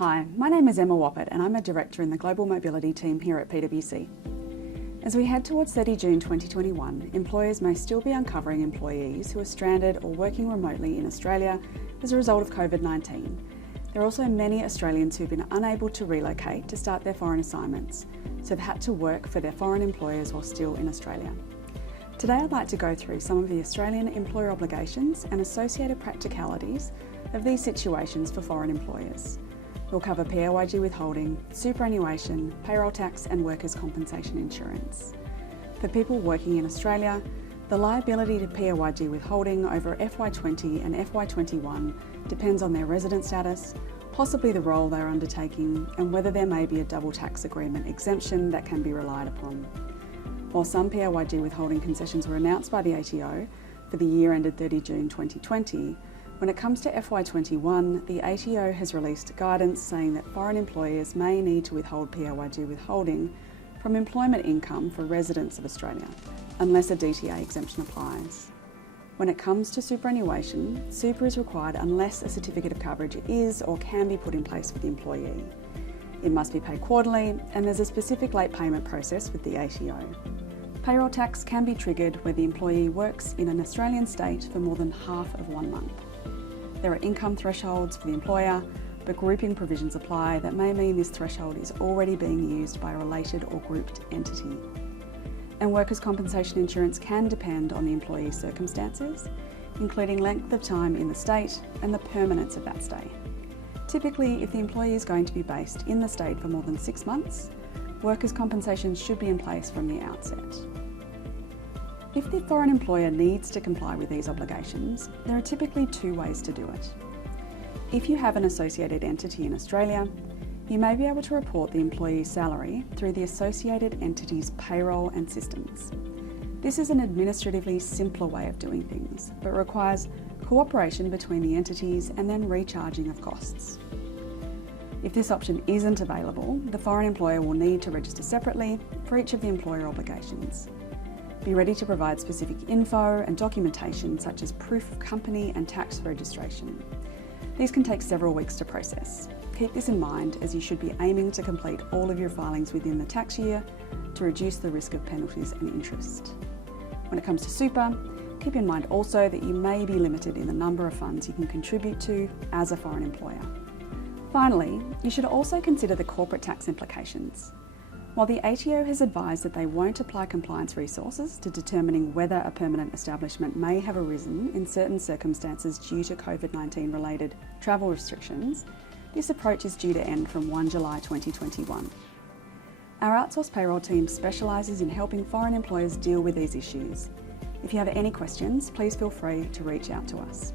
Hi, my name is Emma Wappet and I'm a Director in the Global Mobility team here at PwC. As we head towards 30 June 2021, employers may still be uncovering employees who are stranded or working remotely in Australia as a result of COVID-19. There are also many Australians who've been unable to relocate to start their foreign assignments, so they've had to work for their foreign employers while still in Australia. Today I'd like to go through some of the Australian employer obligations and associated practicalities of these situations for foreign employers. We'll cover PAYG withholding, superannuation, payroll tax and workers' compensation insurance. For people working in Australia, the liability to PAYG withholding over FY20 and FY21 depends on their resident status, possibly the role they're undertaking, and whether there may be a double tax agreement exemption that can be relied upon. While some PAYG withholding concessions were announced by the ATO for the year ended 30 June 2020, when it comes to FY21, the ATO has released guidance saying that foreign employers may need to withhold PAYG withholding from employment income for residents of Australia, unless a DTA exemption applies. When it comes to superannuation, super is required unless a certificate of coverage is or can be put in place for the employee. It must be paid quarterly, and there's a specific late payment process with the ATO. Payroll tax can be triggered where the employee works in an Australian state for more than half of 1 month. There are income thresholds for the employer, but grouping provisions apply that may mean this threshold is already being used by a related or grouped entity. And workers' compensation insurance can depend on the employee's circumstances, including length of time in the state and the permanence of that stay. Typically, if the employee is going to be based in the state for more than 6 months, workers' compensation should be in place from the outset. If the foreign employer needs to comply with these obligations, there are typically 2 ways to do it. If you have an associated entity in Australia, you may be able to report the employee's salary through the associated entity's payroll and systems. This is an administratively simpler way of doing things, but requires cooperation between the entities and then recharging of costs. If this option isn't available, the foreign employer will need to register separately for each of the employer obligations. Be ready to provide specific info and documentation such as proof of company and tax registration. These can take several weeks to process. Keep this in mind as you should be aiming to complete all of your filings within the tax year to reduce the risk of penalties and interest. When it comes to super, keep in mind also that you may be limited in the number of funds you can contribute to as a foreign employer. Finally, you should also consider the corporate tax implications. While the ATO has advised that they won't apply compliance resources to determining whether a permanent establishment may have arisen in certain circumstances due to COVID-19 related travel restrictions, this approach is due to end from 1 July 2021. Our outsourced payroll team specialises in helping foreign employers deal with these issues. If you have any questions, please feel free to reach out to us.